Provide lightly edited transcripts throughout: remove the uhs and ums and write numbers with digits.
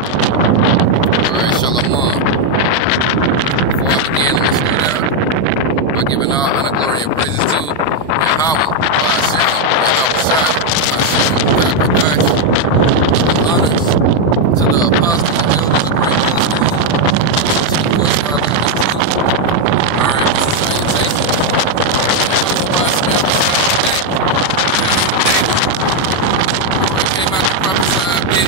Alright, Shalom. Before I begin, let me start out by giving all honor, glory, and praises to Yahweh, Hashem, Yahweh Shai, Hashem, Rakadash. Giving honors to the apostles and elders of Great Holy School, teaching the voice of the truth. Alright, this is salutations. Yahweh Hashem, Yahweh Shai, David. Alright, came out to prophesy a bit.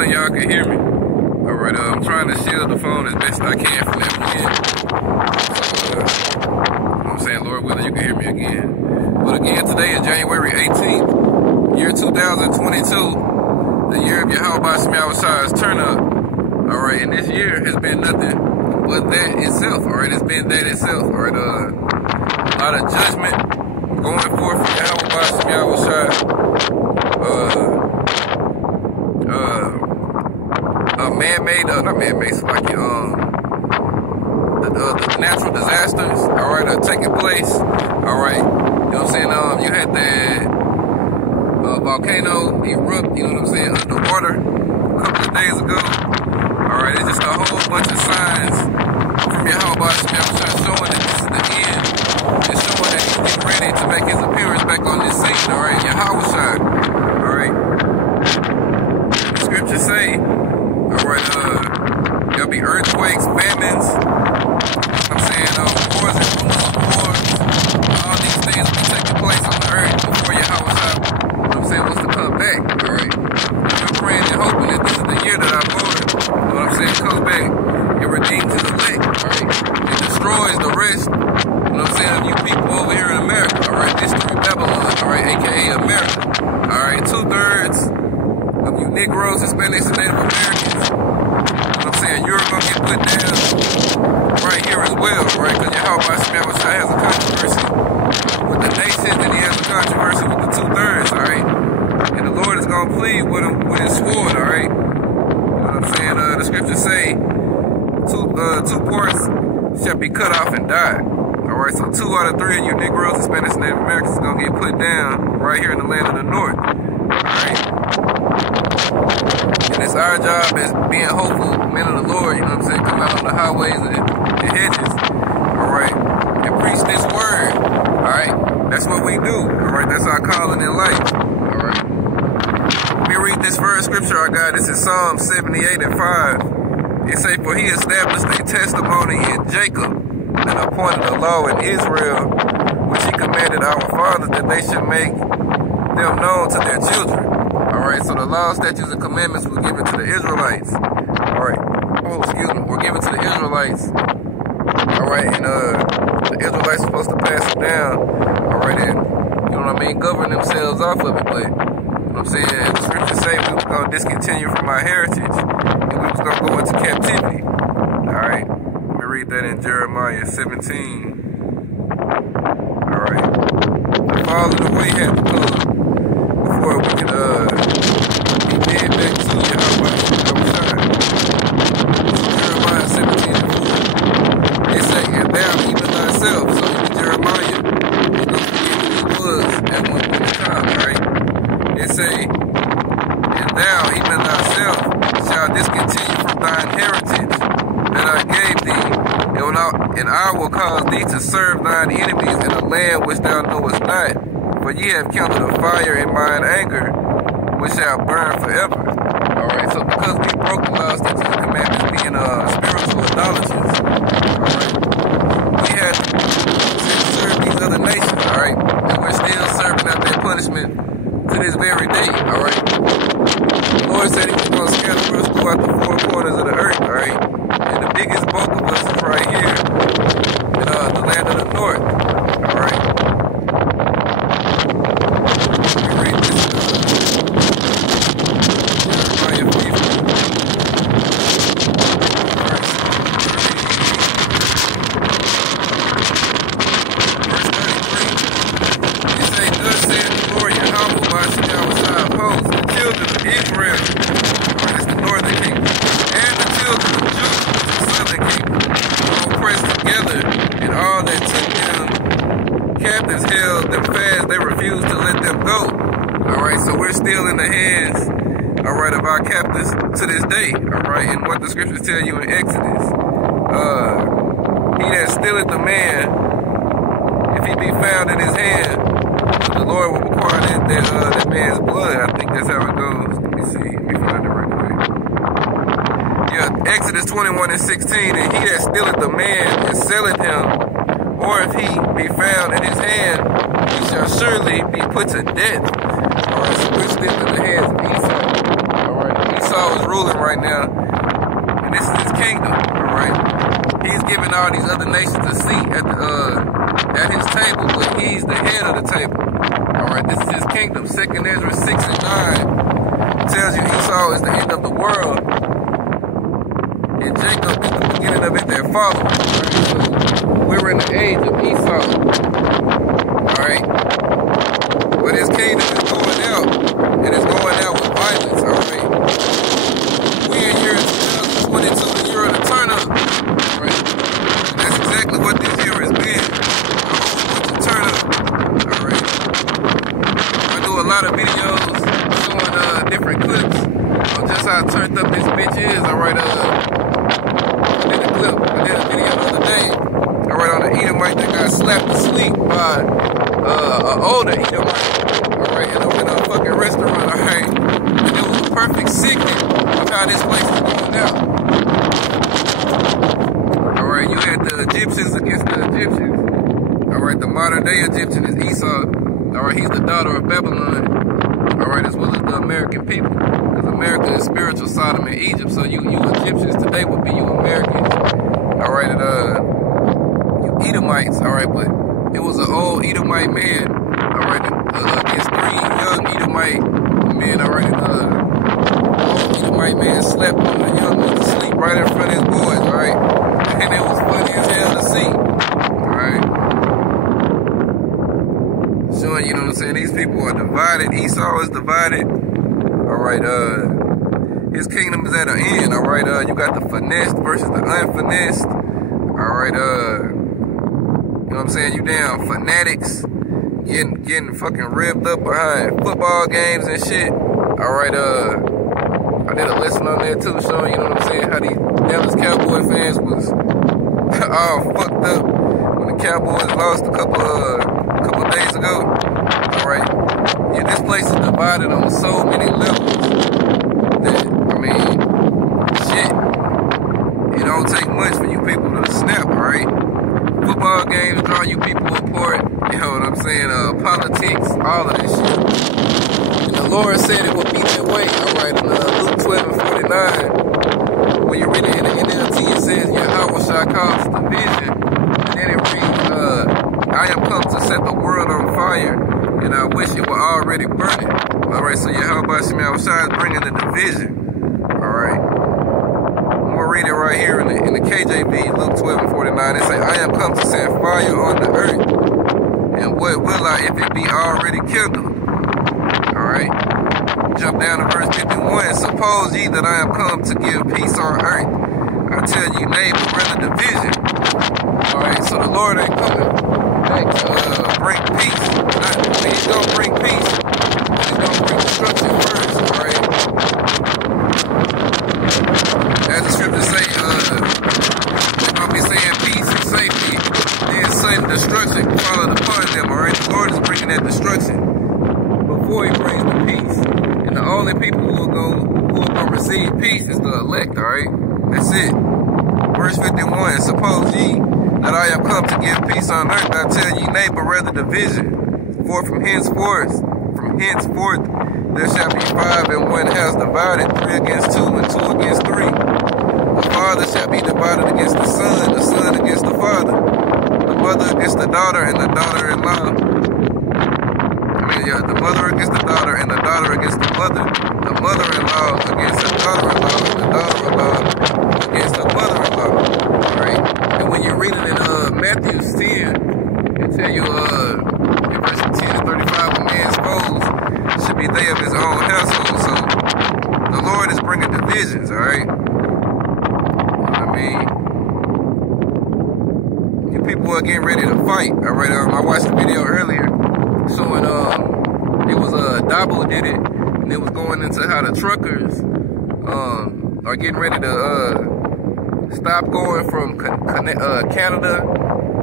Y'all can hear me. Alright, I'm trying to shield the phone as best I can from that wind. So, you know what I'm saying, Lord willing, you can hear me again. But again, today is January 18th, year 2022, the year of Yahweh Shai's turn up. Alright, and this year has been nothing but that itself. Alright, it's been that itself. Alright, a lot of judgment going forth from Yahweh Shai. Man-made, not man-made, it's like the natural disasters, alright, are taking place, alright, you know what I'm saying, you had that volcano erupt, you know what I'm saying, underwater a couple of days ago, alright, it's just a whole bunch of signs from Yahweh showing that this is the end, and showing that he's getting ready to make his appearance back on this scene, alright, Yahweh Shai, alright, the scriptures say, alright, there'll be earthquakes, famines, I'm saying, wars and rumors of wars, all these things will be taking place on the earth before Yahweh Shai, what I'm saying, wants to come back, alright? I'm praying and hoping that this is the year that our Lord, you know what I'm saying, comes back and redeems his elect, alright? It destroys the rest, you know what I'm saying, of you people over here in America, alright? This through Babylon, alright, aka America, alright? 2/3 of you Negroes, Hispanics, and Native Americans, you know what I'm saying, you're gonna get put down right here as well, right? Because Yahweh Shai has a controversy with the nations, and he has a controversy with the 2/3, alright? And the Lord is gonna plead with him with his sword, alright? You know what I'm saying? The scriptures say two parts shall be cut off and die. Alright, so 2 out of 3 of you Negroes, Hispanics, and Native Americans is gonna get put down right here in the land of the North. Alright? And it's our job as being hopeful men of the Lord, you know what I'm saying, come out on the highways and hedges, alright, and preach this word, alright, that's what we do, alright, that's our calling in life, alright. Let me read this first scripture I got. This is Psalm 78 and 5. It say, for he established a testimony in Jacob, and appointed a law in Israel, which he commanded our fathers that they should make them known to their children. Alright, so the law, statutes, and commandments was given to the Israelites. Alright, were given to the Israelites. Alright, and the Israelites were supposed to pass it down. Alright, and, you know what I mean, govern themselves off of it, but, you know what I'm saying, the scriptures say we was going to discontinue from our heritage, and we was going to go into captivity. Alright, let me read that in Jeremiah 17. Alright, the fall of the way had to come before we could, be dead back to Yahweh Shai. Jeremiah 17 and 4. It say, and thou even thyself, so even Jeremiah was going to forget who he was at one point in time, right? It say, and thou even thyself shalt discontinue from thine heritage that I gave thee, and I will cause thee to serve thine enemies in a land which thou knowest not. For ye have kindled a fire in mine anger, which shall burn forever. Alright, so because we broke the laws, statutes, and commandments, being spiritual idolaters, alright, we had to serve these other nations, alright, and we're still serving out their punishment to this very day, alright. The Lord said he was going to scatter us throughout the 4 corners of the earth, alright, and the biggest bulk of us is right here together, and all that took them captives held them fast. They refused to let them go. All right, so we're still in the hands, all right, of our captives to this day. All right, and what the scriptures tell you in Exodus, he that stealeth the man, if he be found in his hand, the Lord will require that man's blood. I think that's how it goes. Let me see. Let me find it right quick. Yeah, Exodus 21:16. And he that stealeth the man and selleth him, or if he be found in his hand, he shall surely be put to death. All right, so we're still in the hands of Esau. All right, Esau is ruling right now, and this is his kingdom. All right, he's giving all these other nations a seat at his table, but he's the head of the table. All right, this is his kingdom. 2nd Ezra 6:9 tells you Esau is the end of the world, and Jacob is the beginning of it that follows. Right? So we're in the age of Esau. All right, but his kingdom is going out, and it's going out with violence. All right, we're in year 2022, the year of the turn up. All right, and that's exactly what this year has been. Turn up. All right. I do a lot of videos showing different clips on just how turned up this bitch is. All right. I did a video the other day. All right, on the Edomite that got slapped asleep by an older Edomite. All right, in a fucking restaurant. All right, and it was a perfect signal of how this place is going out. All right, you had the Egyptians against the Egyptians. All right, the modern day Egyptian is Esau. All right, he's the daughter of Babylon. All right, as well as the American people. Because America is spiritual Sodom and Egypt. So you Egyptians today would be you Americans. All right, and you Edomites. All right, but it was an old Edomite man. All right, against 3 young Edomite men. All right, and old Edomite man slept on the young one to sleep right in front of his boys. All right, and it was funny as hell to see. All right. Showing, you know what I'm saying, these people are divided. Esau is divided. All right, his kingdom is at an end. All right, you got the finessed versus the unfinessed. All right, you know what I'm saying, you damn fanatics getting fucking ripped up behind football games and shit. All right, I did a lesson on that too, showing, you know what I'm saying, how these Dallas Cowboy fans was all fucked up when the Cowboys lost a couple days ago. All right, yeah, this place is divided on so many levels that, I mean, shit, it don't take much for you people to snap. All right, football games draw you people apart. You know what I'm saying? Politics, all of this shit. And the Lord said it would be that way. All right, in Luke 12:49, when you read it in the NLT, it says Yahweh shall cause division, and then it reads, I am come to set the world on fire, and I wish it were already burning. All right, so Yahweh Shemel Shai is bringing the division. All right, I'm gonna read it right here in the KJV, Luke 12:49. It says, I am come to set fire on the earth, and what will I if it be already kindled? All right, jump down to verse 51. Suppose ye that I am come to give peace on earth. I tell you, nay, but rather division. All right, so the Lord ain't coming back to bring peace. He's gonna bring peace, but he's gonna bring destruction first. All right. As the scriptures say, they're gonna be saying peace and safety, then sudden destruction followed upon them. All right, the Lord is bringing that destruction before he brings the peace, and the only people who are gonna receive peace is the elect. All right, that's it. Verse 51, suppose ye that I have come to give peace on earth, I tell ye nay, but rather division. For from henceforth, there shall be 5 in one house divided, 3 against 2, and 2 against 3. The father shall be divided against the son against the father, the mother against the daughter, and the daughter-in-law. The mother against the daughter, and the daughter against the mother, the mother-in-law against the daughter-in-law, and the daughter-in-law against the mother-in-law. All right. And when you read it in Matthew 10, it tell you in verse 10 to 35, a man's foes should be they of his own household. So the Lord is bringing divisions. All right. I mean, you people are getting ready to fight. All right, I watched a video earlier showing it was Dabo did it, and it was going into how the truckers are getting ready to stop going from Canada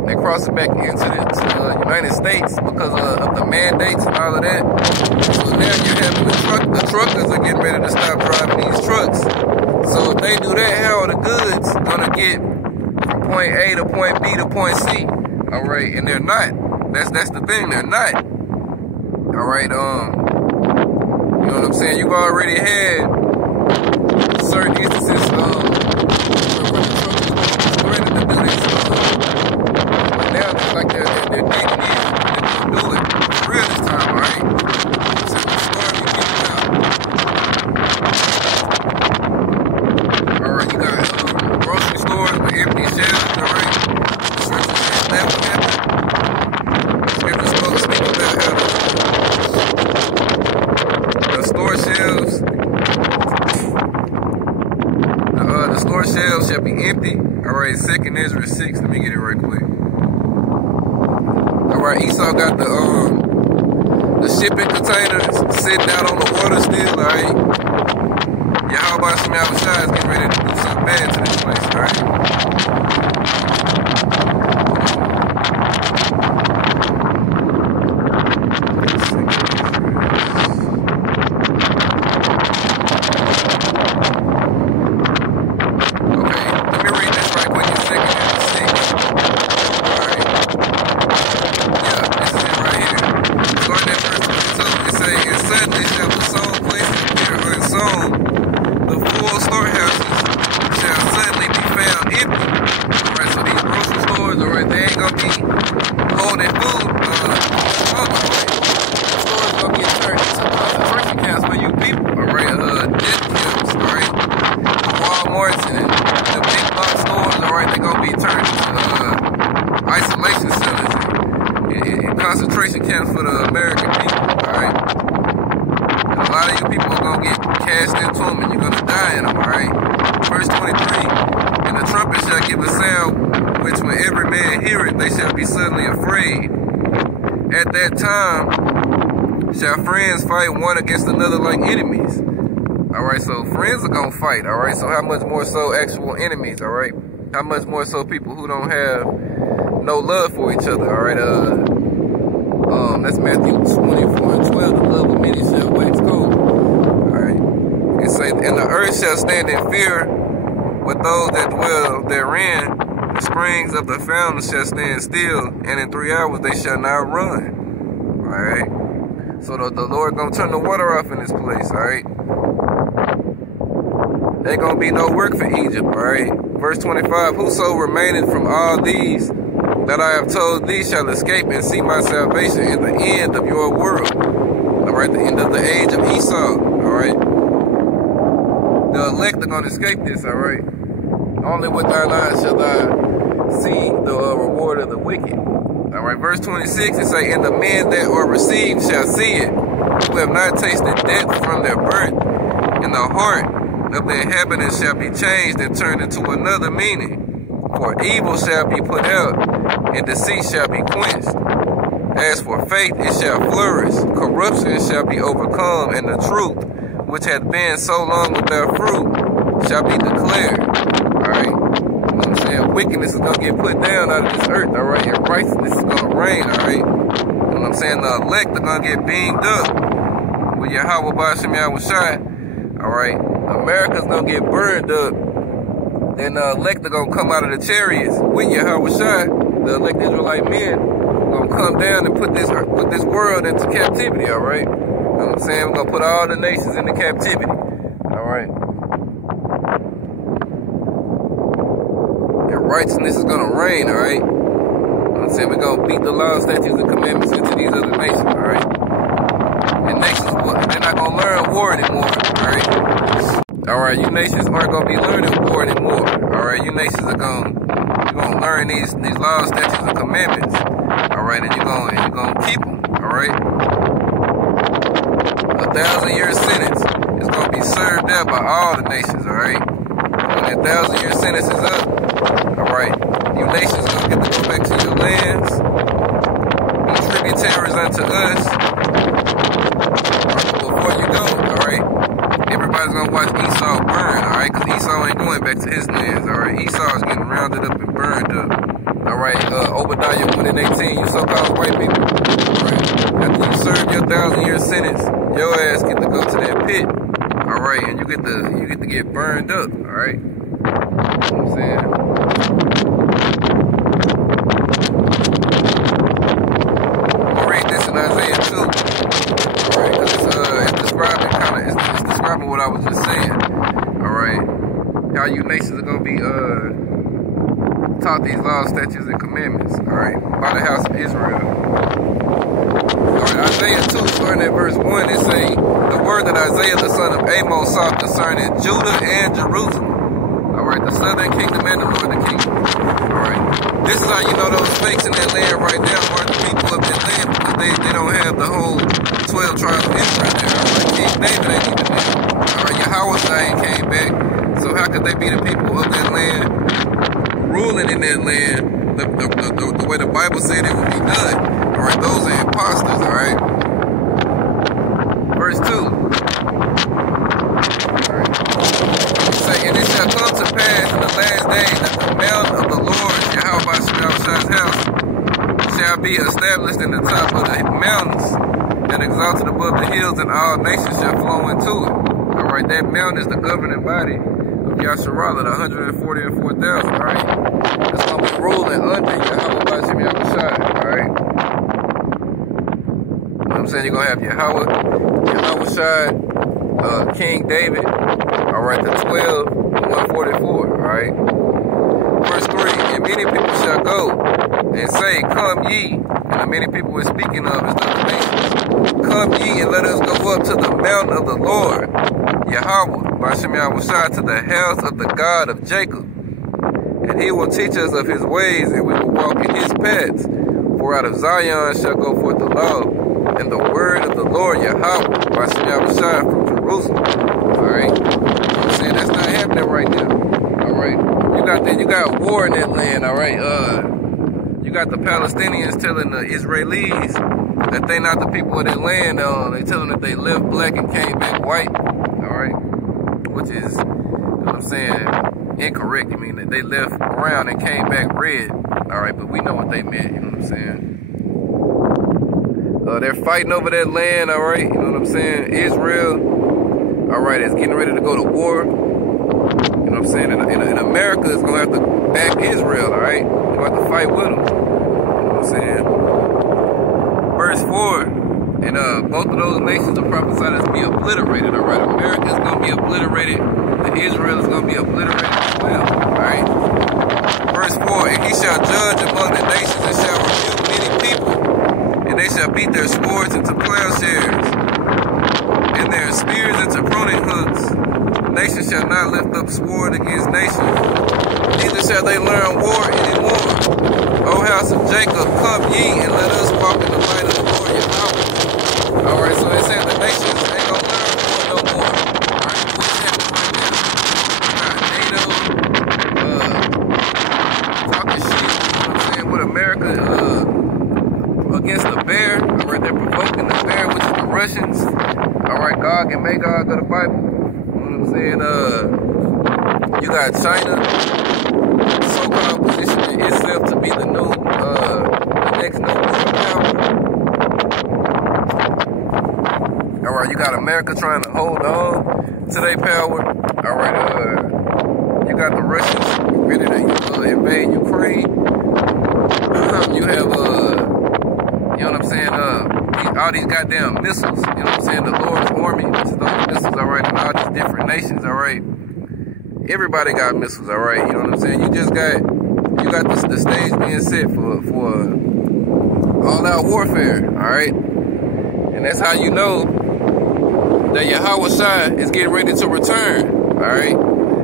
and crossing back into the United States because of the mandates and all of that. So now you're having the truckers are getting ready to stop driving these trucks. So if they do that, how are the goods gonna get from point A to point B to point C? All right, and they're not. That's the thing, they're not. All right, you know what I'm saying? You've already had certain instances where the truckers were ready to do this, but now it's like they're digging in and they're gonna do it for real this time, all right? So the story you get out. All right, you got grocery stores with empty shelves, all right? The scripture says that will happen. Scripture spoke speaking about how the store shelves, the store shelves shall be empty. All right, 2nd Ezra 6. Let me get it right quick. All right, Esau got the shipping containers sitting out on the water still. All right, Yahweh Shemel Shai is getting ready to do something bad to this place. All right. Concentration camps for the American people, alright? A lot of you people are going to get cast into them and you're going to die in them, alright? Verse 23, and the trumpet shall give a sound, which when every man hear it, they shall be suddenly afraid. At that time shall friends fight one against another like enemies. Alright, so friends are going to fight, alright? So how much more so actual enemies, alright? How much more so people who don't have no love for each other, alright? That's Matthew 24:12. The love of many shall wax cold. Alright. It says, and the earth shall stand in fear with those that dwell therein. The springs of the fountain shall stand still, and in 3 hours they shall not run. Alright. So the Lord gonna turn the water off in this place, alright? There ain't gonna be no work for Egypt, alright? Verse 25, whoso remaineth from all these that I have told thee shall escape and see my salvation in the end of your world. Alright, the end of the age of Esau. Alright. The elect are gonna escape this, alright. Only with thine eyes shall thou see the reward of the wicked. Alright, verse 26, it say, and the men that are received shall see it, who have not tasted death from their birth, and the heart of the inhabitants shall be changed and turned into another meaning. For evil shall be put out, and deceit shall be quenched. As for faith, it shall flourish. Corruption shall be overcome, and the truth, which hath been so long without fruit, shall be declared. Alright? You know what I'm saying? Wickedness is going to get put down out of this earth, alright? And righteousness is going to reign, alright? You know what I'm saying? The elect are going to get beamed up with Yahweh Ba'ashem Yahushai, alright? America's going to get burned up. Then the elect are going to come out of the chariots with Yahushai. The elect Israelite men going to come down and put this world into captivity, all right? You know what I'm saying? We're going to put all the nations into captivity, all right? And righteousness is going to reign, all right? You know what I'm saying? We're going to beat the laws, statutes, and commandments into these other nations, all right? And nations, they're not going to learn war anymore, all right? Alright, you nations aren't going to be learning war anymore. Alright, you nations are going to learn these laws, statutes, and commandments. Alright, and you're going to keep them. Alright? 1,000-year sentence is going to be served out by all the nations. Alright? When that 1,000-year sentence is up, alright, you nations are going to get to go back to us, before you go, all right, everybody's gonna watch Esau burn, all right, because Esau ain't going back to his lands, all right. Esau is getting rounded up and burned up, all right. Obadiah 1:18, you so-called white people, all right. After you serve your 1,000-year sentence, your ass get to go to that pit, all right, and you get to get burned up, all right. You know what I'm saying? Isaiah 2, all right, because it's describing what I was just saying, all right, how you nations are going to be taught these laws, statutes, and commandments, all right, by the house of Israel. All right, Isaiah 2, starting at verse 1, it say, the word that Isaiah the son of Amos saw concerning Judah and Jerusalem, all right, the southern kingdom and the northern kingdom, all right. This is how you know those fakes in that land right now are the people of that land, because they don't have the whole 12 tribes of Israel there. All right, King David ain't even there. All right, Yahweh ain't came back. So how could they be the people of that land, ruling in that land, the way the Bible said it would be done? All right, those are imposters, all right? Verse 2. All right. Say, and it shall come to pass in the last days that the mount of the Lord, Yahweh Shah's house, shall be established in the top of the mountains and exalted above the hills, and all nations shall flow into it. All right, that mountain is the governing body of Yasharallah, the 144,000, all right? It's going to be ruling under Yahweh Bashim Yahushai, all right? You know what I'm saying? You're going to have Yahushai, King David, all right, the 12, 144, all right? Verse 3, and many people shall go and say, come ye, and the many people we're speaking of is the nations. Come ye and let us go up to the mountain of the Lord, Yahweh, Bashim Yahushai, to the house of the God of Jacob. And he will teach us of his ways, and we will walk in his paths. For out of Zion shall go forth the law, and the word of the Lord, Yahweh, Bashim Yahushai, from Jerusalem. All right? You know what I'm saying? That's not happening right now. All right? You got war in that land, all right? You got the Palestinians telling the Israelis that they not the people of that land. They tell them that they left black and came back white, all right? Which is, you know what I'm saying, incorrect. I mean, that they left brown and came back red, all right? But we know what they meant, you know what I'm saying? They're fighting over that land, all right? You know what I'm saying? Israel, all right, is getting ready to go to war. You know what I'm saying? And America is going to have to back Israel, all right? We're going to have to fight with them. You know what I'm saying? Verse 4, and both of those nations are prophesied to be obliterated, all right? America is going to be obliterated, and Israel is going to be obliterated as well, all right? Verse 4, and he shall judge among the nations and shall rebuke many people, and they shall beat their swords into plowshares, and their spears into pruning hooks. Nation shall not lift up sword against nation, neither shall they learn war anymore. O house of Jacob, come ye and let us walk in the light of the Lord Yahweh. All right, so they said the nations ain't gonna learn war no more. All right, what's happening right now? NATO talking shit, you know what I'm saying, with America against the bear. All right, they're provoking the bear, which is the Russians. All right, Gog and Magog of the Bible. Saying, you got China so-called positioning itself to be the new, the next new world power. All right, you got America trying to hold on to their power. All right, you got the Russians ready to invade Ukraine. You have, you know what I'm saying, all these goddamn missiles, you know what I'm saying, the Lord's army, which is those missiles, all right, and all these different nations, all right. Everybody got missiles, all right, you know what I'm saying. You got the stage being set for all-out warfare, all right. And that's how you know that Yahweh Shai is getting ready to return, all right.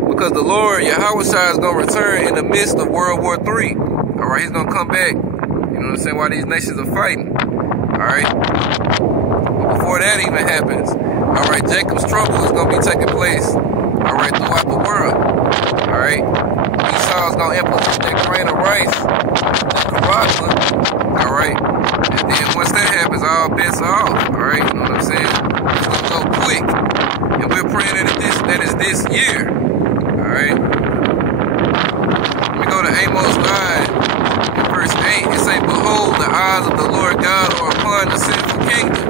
Because the Lord, Yahweh Shai, is going to return in the midst of World War III, all right. He's going to come back, you know what I'm saying, while these nations are fighting. All right. But before that even happens, all right, Jacob's trouble is going to be taking place, all right, throughout the world. All right. Esau is going to implement that grain of rice, that Karabla, all right. And then once that happens, all answer off, all right? You know what I'm saying? It's gonna go quick. And we're praying that is this year, all right? Let me go to Amos 9, verse 8. It say, behold, the eyes of the Lord God are upon the sinful kingdom.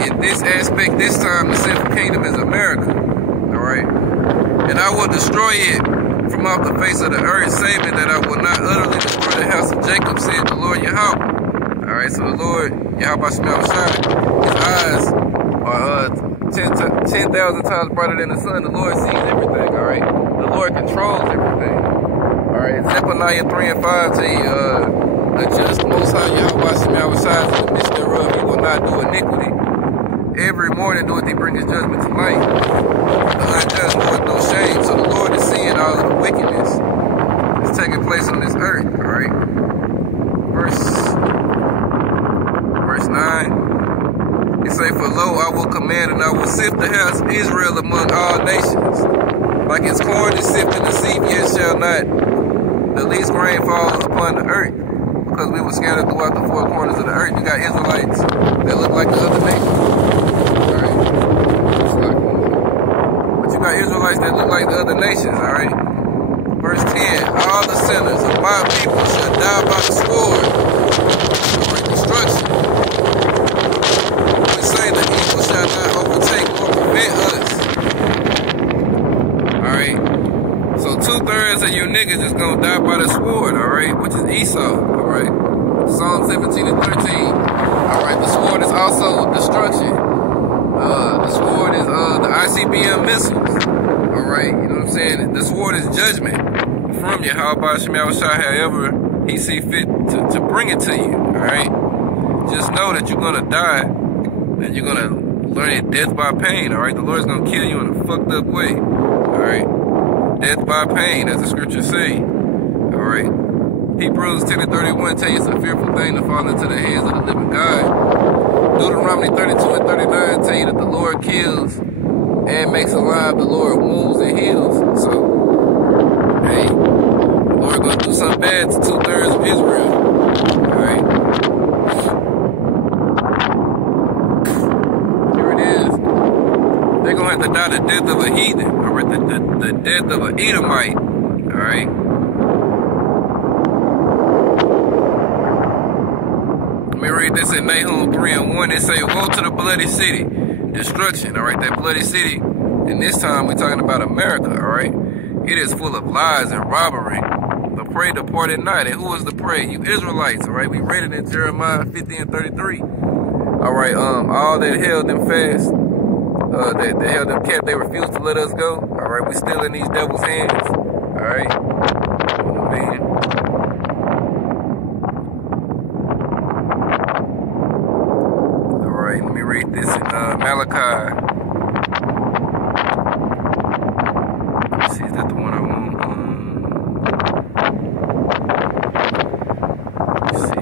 In this aspect, this time, the sinful kingdom is America, all right? And I will destroy it from off the face of the earth, saving that I will not utterly destroy the house of Jacob, said the Lord Yahweh. All right, so the Lord Yahweh Shemel Shai, his eyes are 10,000 times brighter than the sun. The Lord sees everything. All right, the Lord controls everything. All right, Zephaniah 3 and 5 tell you, the just Most High Yahweh Shemel Shai in the midst thereof, he will not do iniquity. Every morning doeth he bring his judgment to light. The unjust knoweth no shame. So the Lord is seeing all of the wickedness that's taking place on this earth. All right. Verse 9. It say, for lo, I will command and I will sift the house of Israel among all nations. Like as corn is sifted in the sea, yet shall not the least grain fall upon the earth. Because we were scattered throughout the four corners of the earth. You got Israelites that look like the other nations. Got Israelites that look like the other nations, all right? Verse 10, all the sinners of my people shall die by the sword or destruction. We say the evil shall not overtake or prevent us. All right? So 2/3 of you niggas is going to die by the sword, all right? Which is Esau, all right? Psalm 17 and 13. All right, the sword is also destruction. The sword is the ICBM missiles. All right, you know what I'm saying? The sword is judgment from Yahweh Shemel Shai, however he see fit to bring it to you. All right, just know that you're gonna die and you're gonna learn it death by pain. All right, the Lord's gonna kill you in a fucked up way. All right, death by pain, as the scriptures say. All right, Hebrews 10 and 31 tell you it's a fearful thing to fall into the hands of the living God. Deuteronomy 32 and 39 tell you that the Lord kills and makes alive, the Lord wounds and heals. So, hey, the Lord gonna do something bad to 2/3 of Israel. Alright. Here it is. They're gonna have to die the death of a heathen, or the death of an Edomite. Alright. Let me read this in Nahum 3 and 1. It say, woe to the bloody city. Destruction, all right? That bloody city. And this time we're talking about America, all right? It is full of lies and robbery. The prey departed not. And who is the prey? You Israelites, all right? We read it in Jeremiah 50 and 33. All right, all that held them fast, they held them captive, they refused to let us go. All right, we still in these devil's hands. All right? Man. Let me read this in Malachi. Let's see, is that the one I want? Let's see.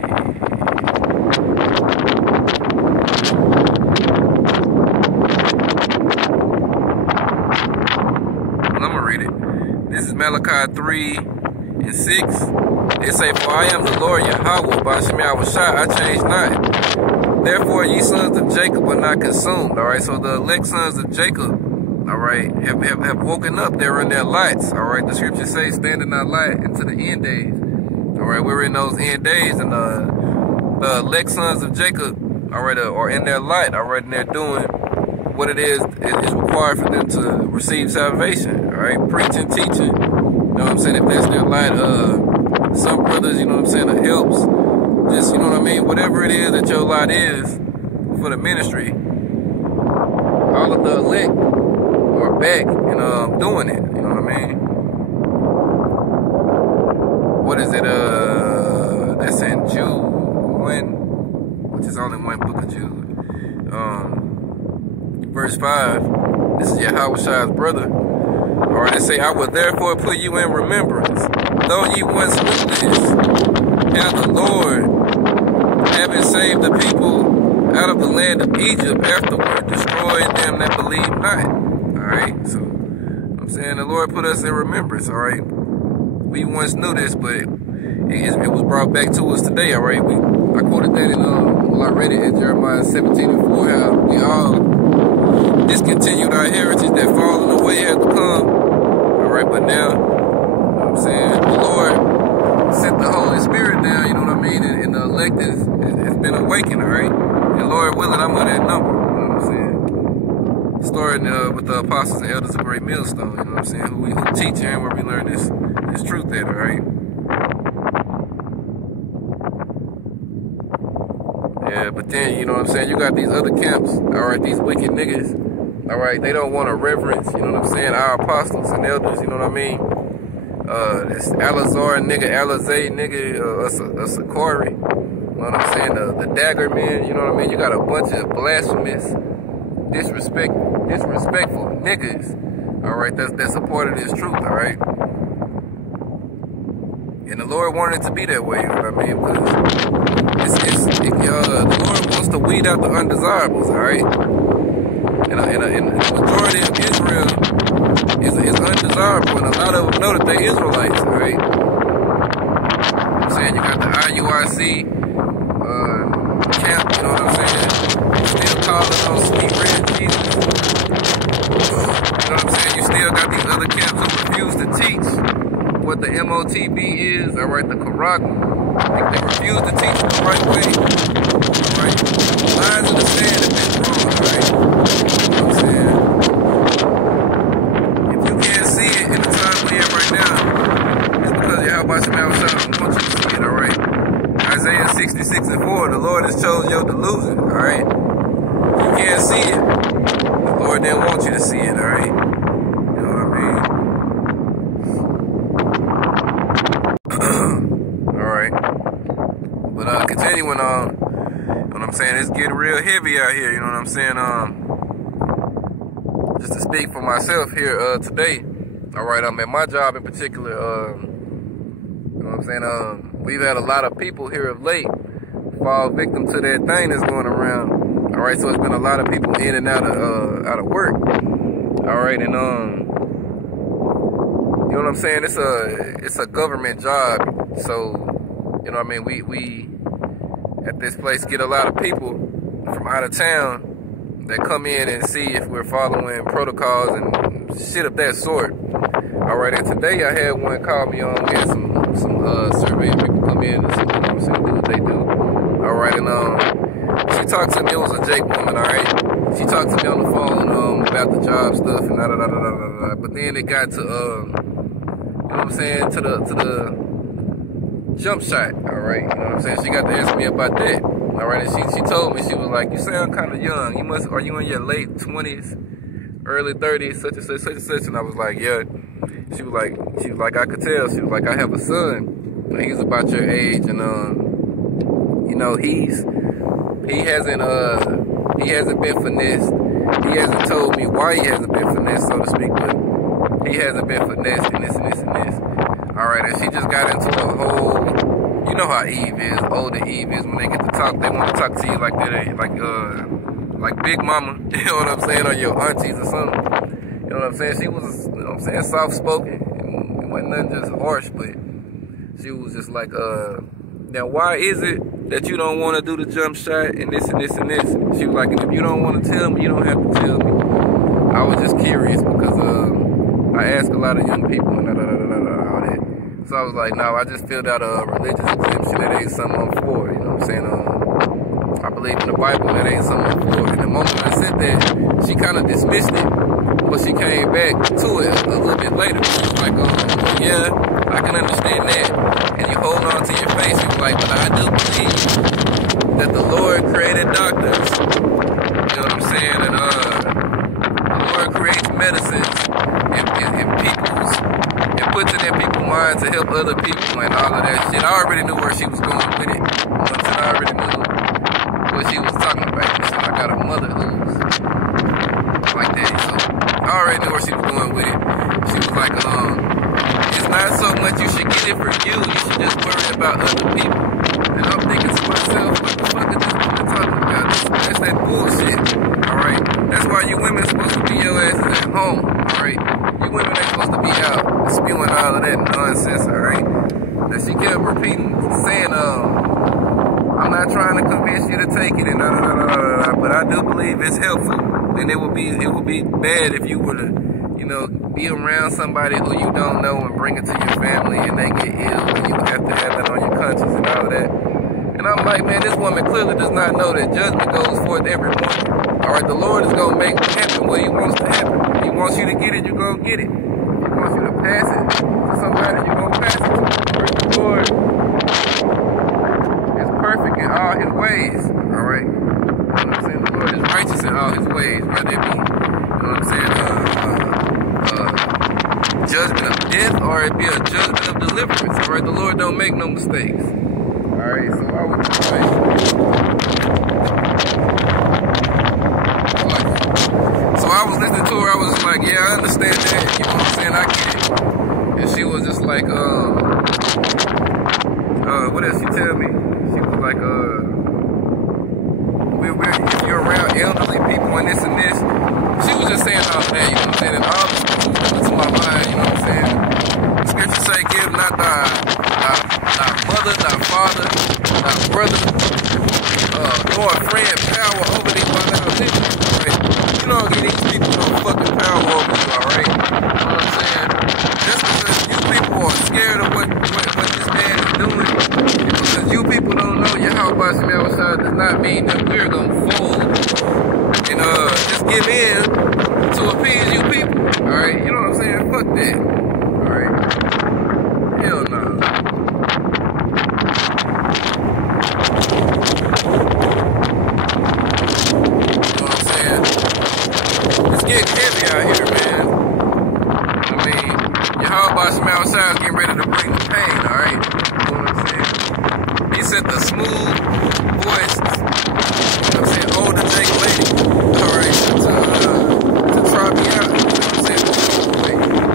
I'm gonna read it. This is Malachi 3 and 6. It say, for I am the Lord Yahweh, by Shemel Shai, I change not. Therefore, ye sons of Jacob are not consumed. All right, so the elect sons of Jacob, all right, have woken up. They're in their lights. All right, the scriptures say, stand in our light into the end days. All right, we're in those end days, and the elect sons of Jacob, all right, are in their light. All right, and they're doing what it is required for them to receive salvation. All right, preaching, teaching. You know what I'm saying? If that's their light, some brothers, you know what I'm saying, it helps. Just, you know what I mean? Whatever it is that your lot is for the ministry, all of the elect are back and doing it. You know what I mean? What is it? That's in Jude 1, which is only one book of Jude. Verse 5. This is Yahweh Shai's brother. All right, they say, I will therefore put you in remembrance, though ye once knew this, how the Lord, having saved the people out of the land of Egypt, afterward destroyed them that believe not. Alright, so I'm saying the Lord put us in remembrance, alright? We once knew this, but it was brought back to us today, alright? I quoted that in, well, I read it in Jeremiah 17:4, how we all discontinued our heritage, that falling away had to come. All right, but now, you know what I'm saying, the Lord sent the Holy Spirit down, you know what I mean, and the elect has been awakened, all right? And Lord willing, I'm on that number, you know what I'm saying? Starting with the apostles and elders of Great Millstone, you know what I'm saying, who teach and where we learn this truth at, all right? Yeah, but then, you know what I'm saying, you got these other camps, all right, these wicked niggas, all right, they don't want to reverence, you know what I'm saying, our apostles and elders, you know what I mean? It's Alazar nigga, Alizé nigga, Sakari, you know what I'm saying, the Dagger men, you know what I mean? You got a bunch of blasphemous, disrespectful niggas, all right, that's a part of this truth, all right? And the Lord wanted it to be that way, you know what I mean? Because the Lord wants to weed out the undesirables, all right? And the majority of Israel is undesirable, and a lot of them know that they Israelites, all right? I'm saying, you got the IUIC camp, you know what I'm saying? Still calling on sweet red Jesus. You know what I'm saying? You still got these other camps who refuse to teach what the MOTB is, all right? The Quran. They refuse to teach it the right way, all right? Lines in the sand have been drawn, all right? You know what I'm saying? If you can't see it in the time we have right now, it's because Yahweh Shemel Shalom wants you to see it, all right? Isaiah 66:4, the Lord has chosen your delusion, all right? If you can't see it, the Lord didn't want you to see it, all right? You know what I mean? All right. But continuing on, you know what I'm saying, it's getting real heavy out here, you know what I'm saying? Just to speak for myself here today, all right, at my job in particular, you know what I'm saying, we've had a lot of people here of late fall victim to that thing that's going around, all right? So it's been a lot of people in and out of work, all right? And you know what I'm saying, it's a government job, so you know what I mean, we at this place get a lot of people from out of town that come in and see if we're following protocols and shit of that sort. All right, and today I had one call me on. We had some surveying people come in and see, you know what I'm saying, do what they do. All right, and she talked to me. It was a Jake woman. All right, she talked to me on the phone about the job stuff and da da da da da da. But then it got to you know what I'm saying, to the jump shot, all right, you know what I'm saying? She got to ask me about that, all right, and she told me, she was like, you sound kind of young, are you in your late 20s, early 30s, such and such, such and such, and I was like, yeah. She was like, I could tell, she was like, I have a son, and he's about your age, and, you know, he hasn't been finessed, he hasn't told me why he hasn't been finessed, so to speak, but he hasn't been finessed, and this, and this, and this. All right, and she just got into a whole, you know how Eve is, older Eve is, when they get to talk, they want to talk to you like that, like Big Mama, you know what I'm saying, or your aunties or something, you know what I'm saying? She was, you know what I'm saying, soft-spoken, it wasn't nothing just harsh, but she was just like, now why is it that you don't want to do the jump shot and this and this and this? She was like, and if you don't want to tell me, you don't have to tell me. I was just curious because I ask a lot of young people and all that. So I was like, no, I just filled out a religious exemption. That ain't something I'm for, you know what I'm saying? I believe in the Bible, that ain't something I'm for. And the moment I said that, she kind of dismissed it, but she came back to it a little bit later. She was like, yeah, I can understand that. And you hold on to your face, you was like, but I do believe that the Lord created doctors, you know what I'm saying? And the Lord creates medicines in people's, and puts it in people's minds to help other people and all of that shit. I already knew where she was going with it. Once I already knew what she was talking about. She said, I got a mother who's like that. So I already knew where she was going with it. She was like, it's not so much you should get it for you. You should just worry about other people. And I'm thinking to myself, what the fuck is this woman talking about? That's that bullshit. Alright? That's why you women are supposed to be your asses at home. Alright? You women ain't supposed to be out spewing all of that nonsense, alright? That she kept repeating, saying, I'm not against you to take it, and but I do believe it's helpful, and it would be bad if you were to, you know, be around somebody who you don't know and bring it to your family and they get ill and you have to have that on your conscience and all of that. And I'm like, man, this woman clearly does not know that judgment goes forth every morning. All right, the Lord is going to make it happen what he wants to happen. If he wants you to get it, you're going to get it. If he wants you to pass it to somebody, you're going to pass it to them. The Lord is perfect in all his ways. All right? You know what I'm saying? The Lord is righteous in all his ways, whether it be, you know what I'm saying, judgment of death or it be a judgment of deliverance. All right? The Lord don't make no mistakes. All right? So I would just like, I was listening to her, I was like, yeah, I understand that, you know what I'm saying, I get it. And she was just like, what else she tell me? She was like, if you're around elderly people and this and this, she was just saying all that, you know what I'm saying, and all the scriptures coming to my mind, you know what I'm saying. The scriptures say, give not thy mother, thy father, thy brother, nor a friend power over thee while thou livest. You don't get these people no fucking power over you, alright? You know what I'm saying? Just because you people are scared of what this man is doing, because you people don't know Yahweh Shemel outside does not mean that we're gonna fold and just give in to appease you people, alright? You know what I'm saying? Fuck that, alright? Hell no. Getting heavy out here, man. I mean, Yahweh from outside getting ready to bring the pain, alright? You know what I'm saying? He sent the smooth voice, you know what I'm saying, older Jake lady, alright, to try me out, you know what I'm saying?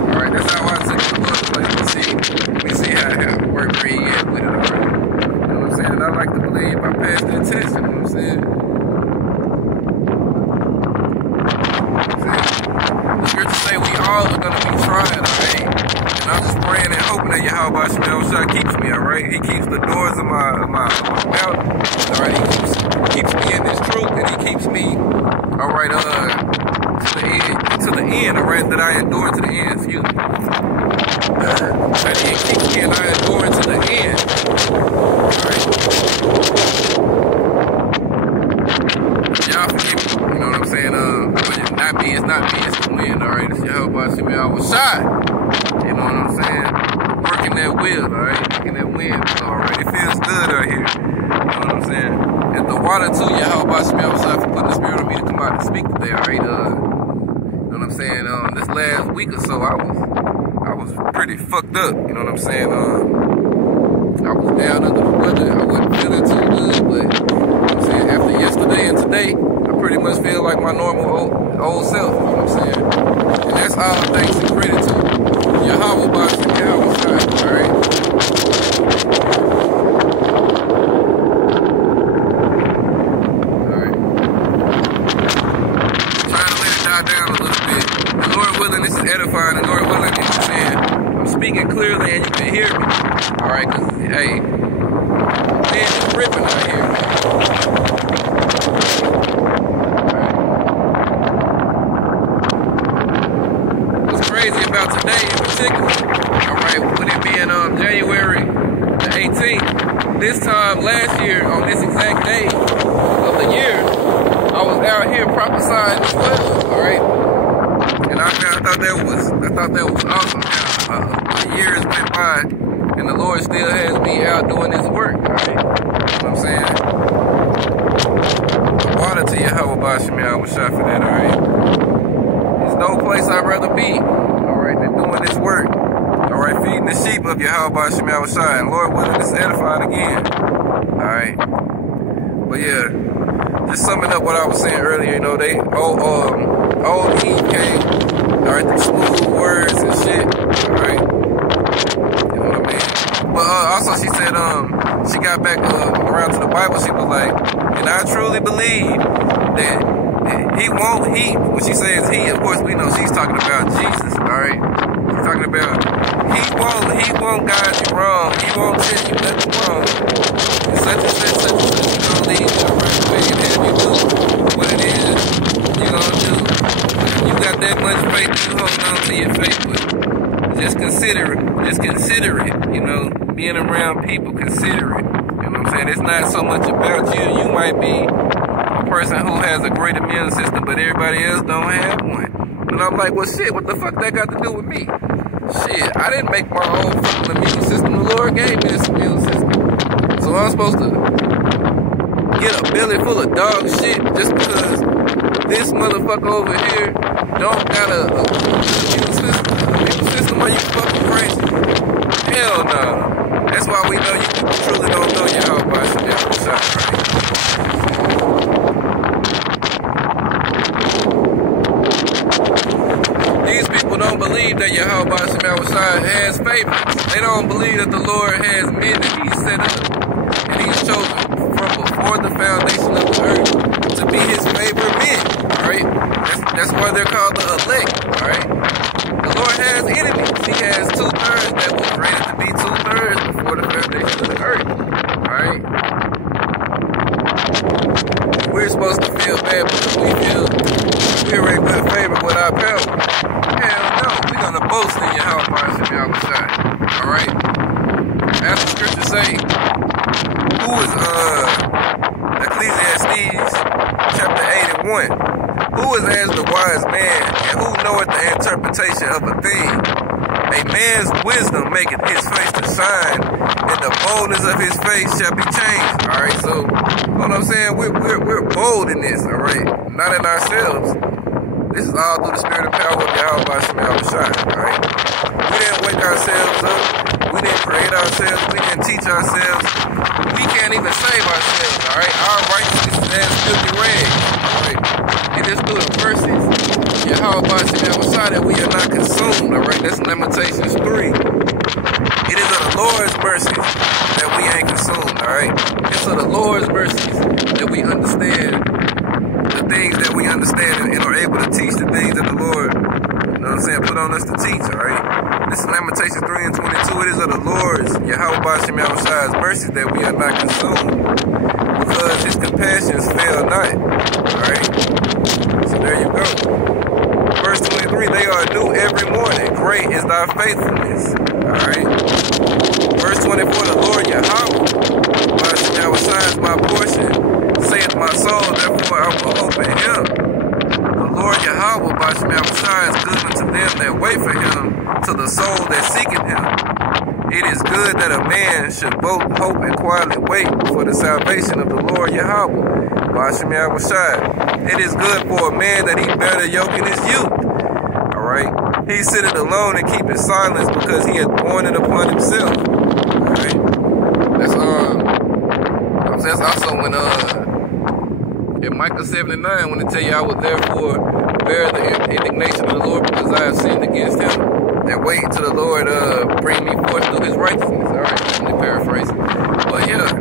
Alright, that's how I took the Lord place. We see how it worked where he at with it, alright? You know what I'm saying? And I like to believe I passed the test, you know what I'm saying? Say we all are gonna be trying, alright? And I'm just praying and hoping that Yahweh Shemel Shah keeps me, alright? He keeps the doors of my mouth, alright? He keeps me in this truth, and he keeps me, alright, to the end, alright? That I endure to the end, excuse me. And he keeps me and I endure to the end, alright? Y'all forgive me, you know what I'm saying? It's not me, it's the wind, alright? It's Yahweh Shemel Shah. You know what I'm saying? Working that wheel, alright? Working that wind, alright? It feels good out here. You know what I'm saying? And the water too, Yahweh Shemel Shah for putting the spirit on me to come out and speak today, alright? You know what I'm saying? This last week or so, I was pretty fucked up, you know what I'm saying? I was down under the weather, I wasn't feeling too good, but, you know what I'm saying? After yesterday and today, I pretty much feel like my normal old self, you know what I'm saying? And that's all thanks and credit to Yahweh Shemel Shah, alright? Alright. Trying to let it die down a little bit. The Lord willing, this is edifying. The Lord willing, you know what I'm saying? I'm speaking clearly and you can hear me. Alright, because, hey, man, it's ripping out here, man. Crazy about today in particular, alright, with it being January the 18th, this time last year, on this exact day of the year, I was out here prophesying as well, alright, and I thought that was awesome. The years went by, and the Lord still has me out doing this work, alright, you know what I'm saying? Water to Yahweh Shemel Shah for that, alright? There's no place I'd rather be, alright, than doing this work. Alright, feeding the sheep of Yahweh Shemel Shah. And Lord willing, it's edified again. Alright. But yeah, just summing up what I was saying earlier, you know, old Eve came, alright, the smooth words and shit. Alright. You know what I mean? But also she said, she got back around to the Bible, she was like, and I truly believe that when she says he, of course we know she's talking about Jesus, alright? She's talking about, he won't guide you wrong, he won't tell you nothing wrong. Such and such, you gonna lead you being around people considerate. You know what I'm saying? It's not so much about you. You might be a person who has a great immune system, but everybody else don't have one. And I'm like, well, shit, what the fuck that got to do with me? Shit, I didn't make my own fucking immune system. The Lord gave me this immune system. So I'm supposed to get a belly full of dog shit just because this motherfucker over here don't got a immune system? Immune system? Are you fucking crazy? Hell no. That's why we know you truly don't know your health by some damn shot, right? These people don't believe that Yahweh Shemel Shai has favorites. They don't believe that the Lord has men that He set up and He's chosen from before the foundation of the earth to be His favorite men. Alright? That's why they're called the elect. Alright? The Lord has enemies. He has 2/3 that were created to be 2/3 before the foundation of the earth. Alright? We're supposed to feel bad because we feel we're in good favor with our power. Hell no, we're gonna boast in Yahweh Shemel Shai. Alright? As the scriptures say, who is Ecclesiastes chapter 8 and 1? Who is as the wise man, and who knoweth the interpretation of a thing? A man's wisdom maketh his face to shine, and the boldness of his face shall be changed. Alright, so you know what I'm saying? We're bold in this, alright? Not in ourselves. This is all through the spirit and power of Yahweh Shemel Shai, alright? We didn't wake ourselves up. We didn't create ourselves. We didn't teach ourselves. We can't even save ourselves, alright? Our righteousness is as filthy rags, alright? It is through the mercies of Yahweh Shemel Shai that we are not consumed, alright? That's Lamentations 3. It is of the Lord's mercies that we ain't consumed, alright? It's of the Lord's mercies that we understand the things that we understand and are able to teach the things that the Lord, you know what I'm saying, put on us to teach, alright? This is Lamentations 3 and 22. It is of the Lord's, Yahweh Shemel Shai's mercies that we are not consumed, because His compassions fail not, alright? So there you go. Verse 23, they are new every morning. Great is thy faithfulness, alright? Verse 24, the Lord Yahweh Shemel Shai is my portion, saith my soul, therefore I will hope in Him. The Lord Yahweh Shemel Shai is good unto them that wait for Him, to the soul that seeketh Him. It is good that a man should both hope and quietly wait for the salvation of the Lord Yahweh Shemel Shai. It is good for a man that he bear the yoke in his youth. Alright? He sitteth alone and keepeth silence because he hath borne it upon himself. Alright? That's also when in Micah 7:9, when they tell you I will therefore bear the indignation of the Lord because I have sinned against Him, and wait till the Lord bring me forth through His righteousness. Alright, let me paraphrase it. But yeah,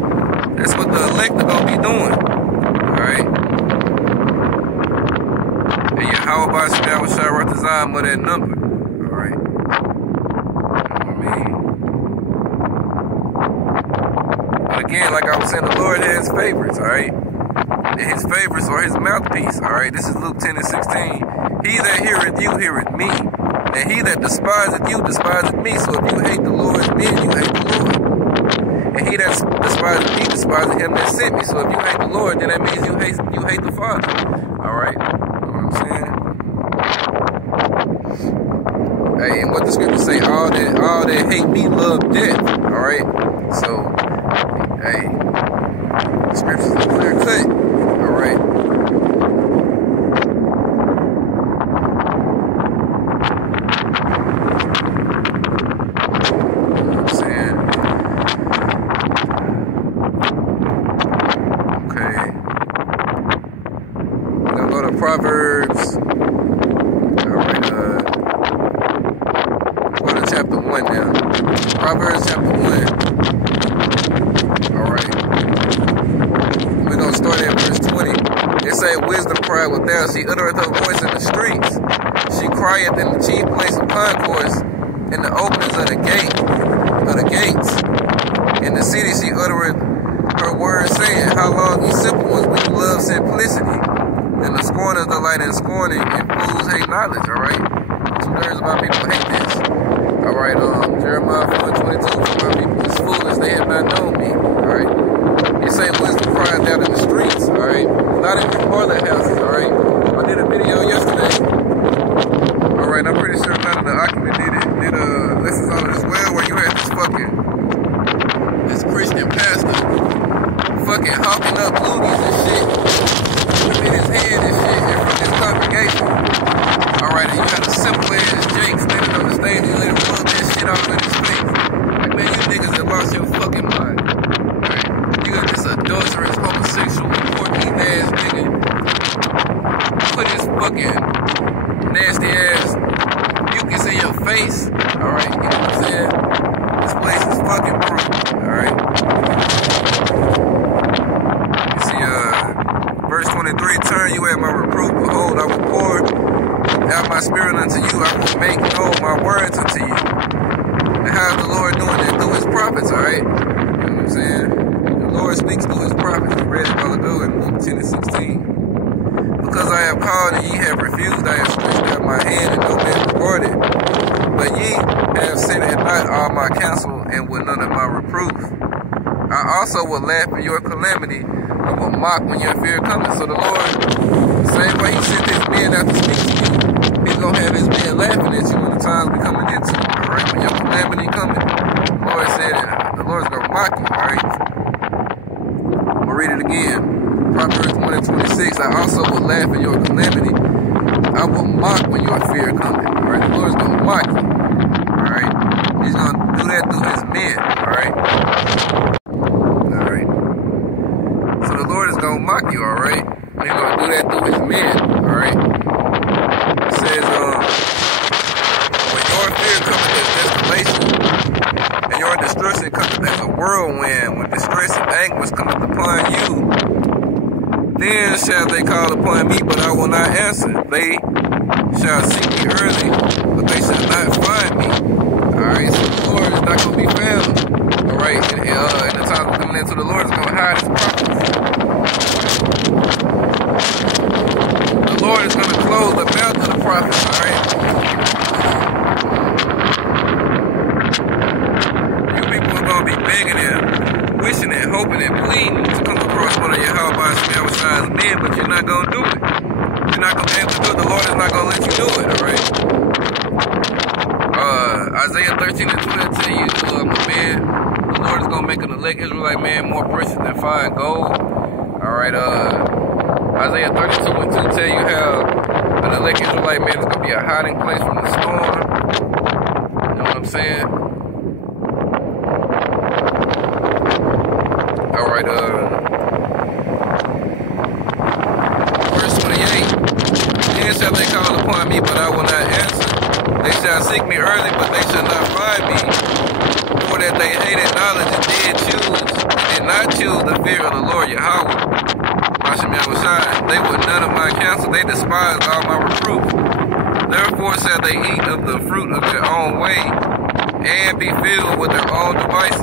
that's what the elect are gonna be doing. Alright? And Yahweh Shemel Shai wrote the Zayim of that number. Alright? But again, like I was saying, the Lord has favorites, alright? And His favorites are His mouthpiece, alright? This is Luke 10 and 16. He that heareth you heareth me, and he that despiseth you despiseth me. So if you hate the Lord's men, you hate the Lord. And he that despiseth me despiseth Him that sent me. So if you hate the Lord, then that means you hate the Father. Alright? You know what I'm saying? Hey, and what the scriptures say, all that hate me love death. Alright? So, hey, the scriptures are clear cut. Alright? Proverbs, alright, go to chapter 1 now. Proverbs chapter 1. Alright. We're going to start at verse 20. It say, wisdom cried without, she uttereth her voice in the streets. She crieth in the chief place of concourse, in the openings of the gates. In the city she uttereth her words, saying, how long, ye simple ones, will you love simplicity? And the scorners delight in scorning, and fools hate knowledge, alright? 2/3 of my people hate this. Alright, Jeremiah 4:22, for my people is foolish. fucking hawking up loogies and shit. Put him in his hand and shit in front of his congregation. Alright, and you got a simple ass Jake standing on the stage and let him rub that shit all in his face. Like, man, you niggas have lost your fucking mind. Alright? You got this adulterous, homosexual, porky ass nigga. Put his fucking nasty ass mucus in your face. Alright, you know what I'm saying? This place is fucking brutal. Alright? You see, verse 23, turn you at my reproof. Behold, I will pour out my spirit unto you. I will make known my words unto you. And how's the Lord doing that? Through his prophets, alright? You know what I'm saying? The Lord speaks through his prophets. We read it a while ago in Luke 10 and 16. Because I have called and ye have refused, I have stretched out my hand and no man rewarded. But ye have sent at not all my counsel and with none of my reproof. I also will laugh at your calamity. I will mock when your fear cometh. So the Lord, the same way he sent his men out to speak to you, he's going to have his men laughing at you when the times we coming into. Alright, when your calamity coming, the Lord said it. The Lord's going to mock you, alright? I'm going to read it again. Proverbs 1 and 26, I also will laugh at your calamity. I will mock when your fear cometh. Alright, the Lord's going to mock you. Alright, he's going to do that through his men. Alright. Alright. So the Lord is going to mock you, alright? He's going to do that through his men. Alright. It says, when your fear cometh as desolation, and your destruction cometh as a whirlwind, when distress and anguish cometh upon you, then shall they call upon me, but I will not answer. They shall seek me early, but they shall not find me. Alright, so the Lord is not going to be found. Alright, and the time we're coming into, the Lord is going to hide his prophets. The Lord is going to close the mouth of the prophets, alright? You people are going to be begging and wishing and hoping and pleading to come across one of your Yahweh's men, but you're not going to do it. You're not going to be able to do it. The Lord is not going to let you do it, alright? Isaiah 13 and 20 tell you, man, the Lord is going to make an elect Israelite man more precious than fine gold. Alright, Isaiah 32 and 2 tell you how an elect Israelite man is going to be a hiding place from the storm. You know what I'm saying? Alright, verse 28. Then shall they call upon me, but I will not answer. They shall seek me early, but they shall not find me. For that they hated knowledge and did not choose the fear of the Lord Yahweh. They would none of my counsel, they despised all my reproof. Therefore shall they eat of the fruit of their own way, and be filled with their own devices.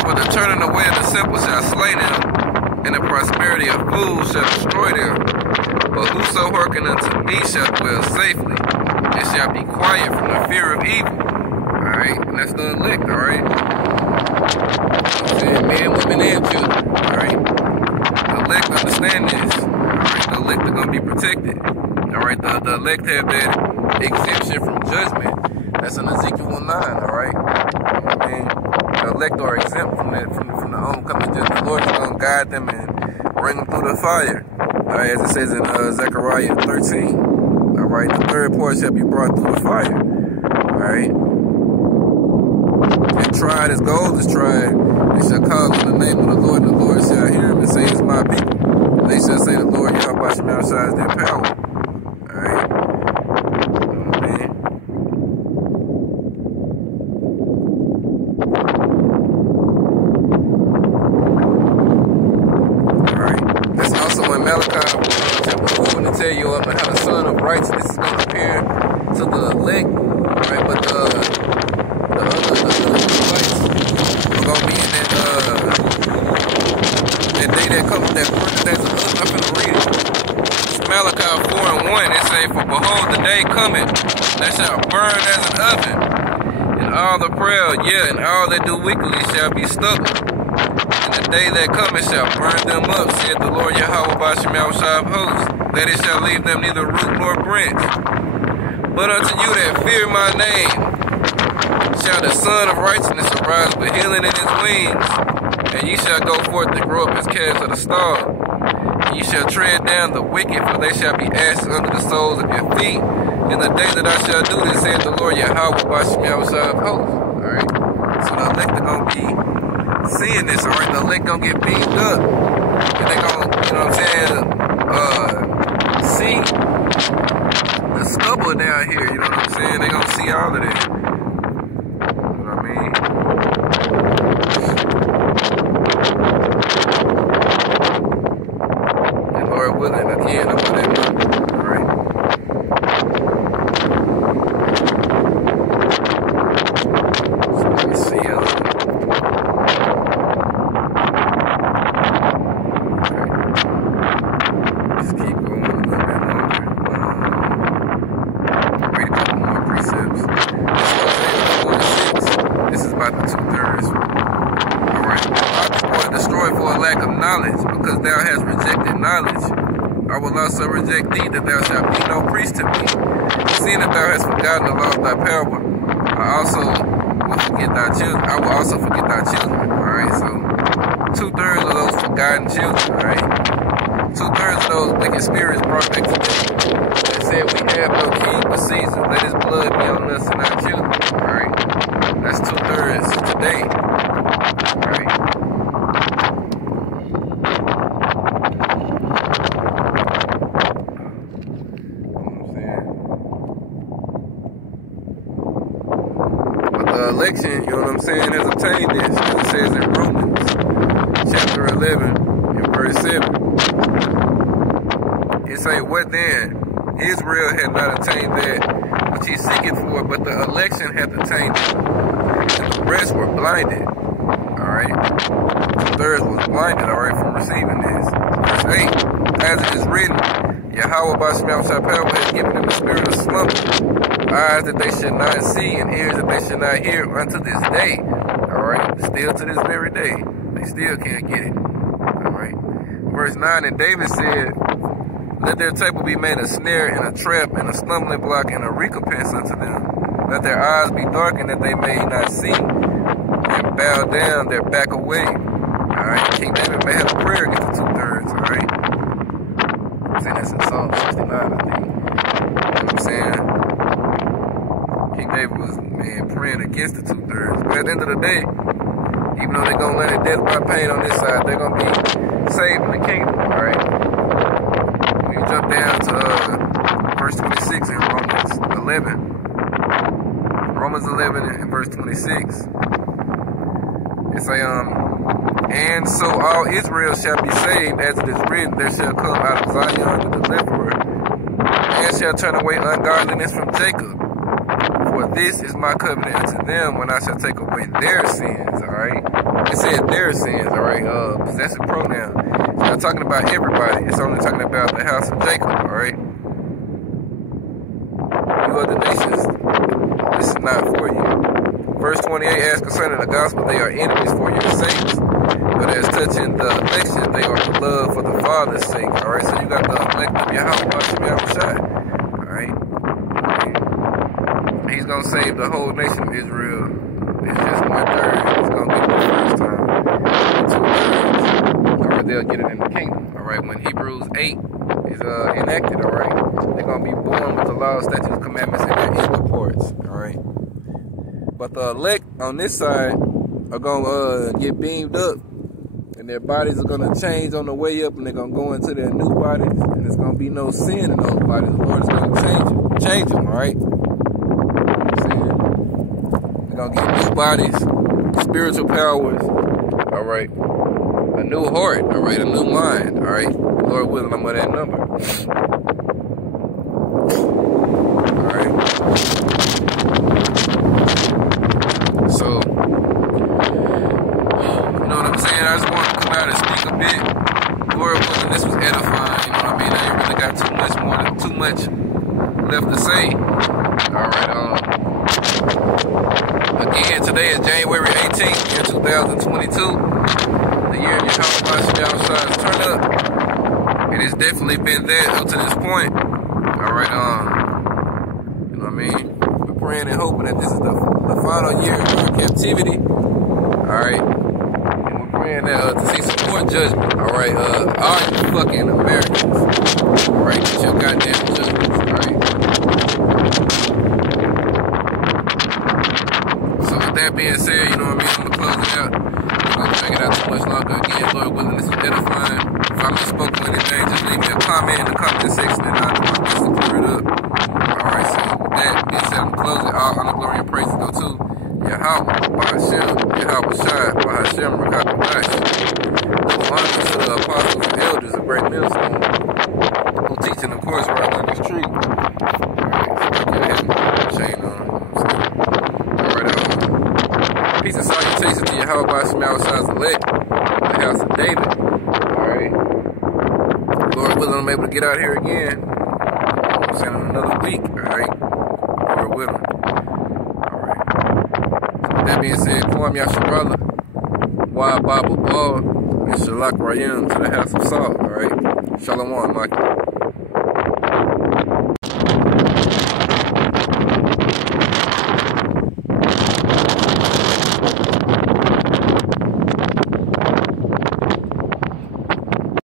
For the turning away of the simple shall slay them, and the prosperity of fools shall destroy them. But whoso hearken unto me shall dwell safely, and shall be quiet from the fear of evil. Alright, and that's the elect, alright? Man, women, and children, alright? The elect understand this. Alright, the elect are going to be protected. Alright, the elect have that exemption from judgment. That's in Ezekiel 9, alright? I mean, the elect are exempt from that, from the oncoming judgment. The Lord is going to guide them and bring them through the fire. Alright, as it says in Zechariah 13. Alright, the third part shall be brought through the fire. Alright? And tried as gold is tried, they shall call on the name of the Lord, and the Lord shall hear him and say, it's my people. And they shall say, the Lord Yahweh Shemel Shai is their power. Alright? Amen. Alright. That's also in Malachi chapter 4 when they tell you how the Son of Righteousness is going to appear to the elect. Alright, but the Israelites are going to be in that day that comes, that first days of I'm going to read it. It's Malachi 4 and 1. It say, for behold, the day cometh that shall burn as an oven, and all the proud, yea, and all that do wickedly shall be stubborn. And the day that cometh shall burn them up, said the Lord Yahweh Bashim Yahushua of hosts, that it shall leave them neither root nor branch. But unto you that fear my name shall the Son of Righteousness arise with healing in his wings. And ye shall go forth to grow up as calves of the stall. And ye shall tread down the wicked, for they shall be ashes under the soles of your feet. In the day that I shall do this, saith the Lord Yahweh Bashim Yahushua of hosts. Alright? So the elect are going to be seeing this, alright? The elect going to get beamed up. And they going to, you know what I'm saying, see the stubble down here, you know what I'm saying? They going to see all of that. You know what I mean? And Lord willing, again, I'm going to alright? Because thou hast rejected knowledge, I will also reject thee, that thou shalt be no priest to me. Seeing that thou hast forgotten the law of thy power, I will forget thy children. I will also forget thy children. Alright, so 2/3 of those forgotten children, alright? 2/3 of those wicked spirits brought back to them. They said, we have no king but Caesar. Let his blood be on us and our children. Alright? That's 2/3 today. Alright? Election, you know what I'm saying, has obtained this, as it says in Romans chapter 11 and verse 7. It say, what then? Israel had not attained that which he seeketh for, but the election hath attained it. And the rest were blinded. Alright? 2/3 was blinded, alright, from receiving this. Verse 8, as it is written, Yahweh Bashim Yahushua has given them the spirit of slumber, eyes that they should not see, and ears that they should not hear unto this day. Alright? Still to this very day. They still can't get it. Alright? Verse 9, and David said, let their table be made a snare and a trap and a stumbling block and a recompense unto them. Let their eyes be darkened that they may not see, and bow down their back away. Alright? King David may have a prayer against the 2/3. Alright? I'm saying that's in Psalm 69, I think. You know what I'm saying? King David was, man, praying against the 2/3. But at the end of the day, even though they're going to let it death by pain on this side, they're going to be saved in the kingdom, alright? When you jump down to verse 26 in Romans 11. Romans 11 and verse 26. It say, and so all Israel shall be saved, as it is written, there shall come out of Zion the deliverer, and shall turn away ungodliness from Jacob. For this is my covenant unto them when I shall take away their sins, alright? It said their sins, alright? Possessive pronoun. It's not talking about everybody. It's only talking about the house of Jacob, alright? You other nations, this is not for you. Verse 28 asks concerning the gospel, they are enemies for your sakes. But as touching the election, they are beloved for the Father's sake, alright? So you got the elect of Yahweh Bashim Yahushua, alright? He's going to save the whole nation of Israel. It's just 1/3. It's going to be the first time. 2/3. Or they'll get it in the kingdom. Alright, when Hebrews 8 is enacted, alright, they're going to be born with the law, statutes, commandments, and their equal parts. Alright. But the elect on this side are going to get beamed up. And their bodies are going to change on the way up. And they're going to go into their new bodies. And there's going to be no sin in those bodies. The Lord is going to change them, alright? Gonna get new bodies, spiritual powers, alright, a new heart, alright, a new mind, alright, Lord willing, I'm of that number, alright, so, you know what I'm saying, I just want to come out and speak a bit, Lord willing, this was edifying, you know what I mean, I ain't really got too much left to say, alright, again, today is January 18th, year 2022. The year of Yahweh Bashim Yahushua's turn up. It has definitely been that up to this point. Alright, you know what I mean? We're praying and hoping that this is the final year of our captivity. Alright. And we're praying that to see some more judgment. All right, all you fucking Americans. All right, get your goddamn judgments. All right. So with that being said, you know what I mean. I'm gonna close it out. I'm gonna drag it out too much longer. Again, Lord willing, this is edifying. If I misspoke on anything, just leave me a comment in the comment section, and I'll do my best to clear it up. All right, so with that being said, I'm gonna close it. All honor, glory, and praise go to Yahweh, Bahashem, Yahweh Shai, Bahashem, Rakatabash. Double honors to the apostles and elders of Great Millstone, who teaching, of course, right on this tree. Alright, so I can have my chain on, you know what I'm saying? Alright, peace and salutations to Yahweh Bahashem, Shai's elect, the house of David. Alright, Lord willing, I'm able to get out here again. I'm saying in another week, alright? Lord willing. That being said, Kwam Yasharala, Wa Baba Ball, and Shalak Rayam to the house of Saul, alright? Shalom, Mike.